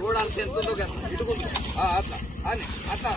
Road అంత ఎంత ఉందో ఇటుకుంది అట్లా అని అట్లా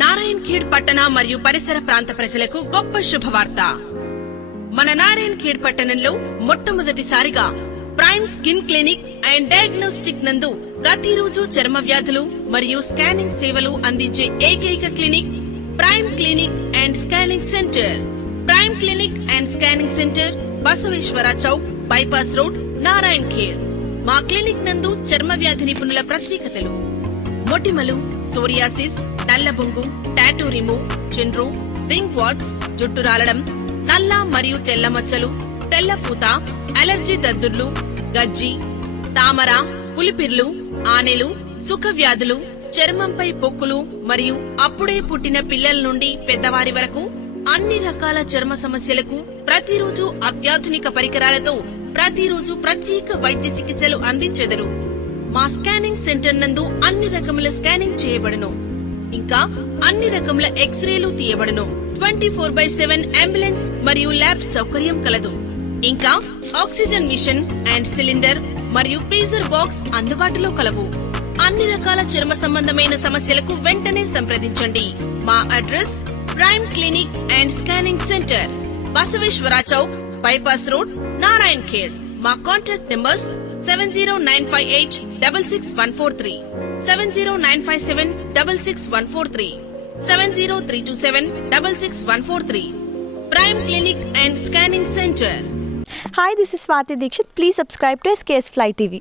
నారాయణ్ ఖేడ్ పట్టణ మరియు పరిసర ప్రాంత ప్రజలకు గొప్ప శుభవార్త. మన నారాయణ్ ఖేడ్ పట్టణంలో మొట్టమొదటిసారిగా prime skin clinic and diagnostic నందు ప్రతిరోజు చర్మ వ్యాధులు మరియు స్కానింగ్ సేవలు అందించే ఏకైక clinic prime clinic and scanning centre. Prime clinic and scanning centre, Basaveshwara Chowk, bypass road, Narayan Khed. మా క్లినిక్ నందు చర్మ వ్యాధి నిపుణుల ప్రత్యేకతలు: మొటిమలు, సోరియాసిస్, నల్లబొంగు, టాటూ రిమూవ్, చిండ్రు, రింగ్ వాట్స్, జుట్టు రాలడం, నల్ల మరియు తెల్ల మచ్చలు, తెల్లపూత, అలర్జీ దద్దుర్లు, గజ్జి, తామర, పులిపిర్లు, ఆనెలు, సుఖ వ్యాధులు, చర్మంపై పొక్కులు మరియు అప్పుడే పుట్టిన పిల్లల నుండి పెద్దవారి వరకు అన్ని రకాల చర్మ సమస్యలకు ప్రతిరోజు అత్యాధునిక పరికరాలతో ప్రతిరోజు ప్రత్యేక వైద్య చికిత్సలు అందించెదరు. మా స్కానింగ్ సెంటర్ నందు అన్ని రకముల స్కానింగ్ చేయబడును. ఇంకా అన్ని రకముల ఎక్స్రేలు తీయబడును. 24/7 అంబులెన్స్ మరియు ల్యాబ్ సౌకర్యం కలదు. ఇంకా ఆక్సిజన్ మిషన్ అండ్ సిలిండర్ మరియు ఫ్రీజర్ బాక్స్ అందుబాటులో కలవు. అన్ని రకాల చర్మ సంబంధమైన సమస్యలకు వెంటనే సంప్రదించండి. మా address prime clinic and scanning centre, Basaveshwara Chowk, bypass road, Narayan Khed. మా contact numbers 7095866143, 70957666143, 70327666143. Prime Clinic and Scanning Center. Hi, this is Swati Dikshit. Please subscribe to SKS Fly TV.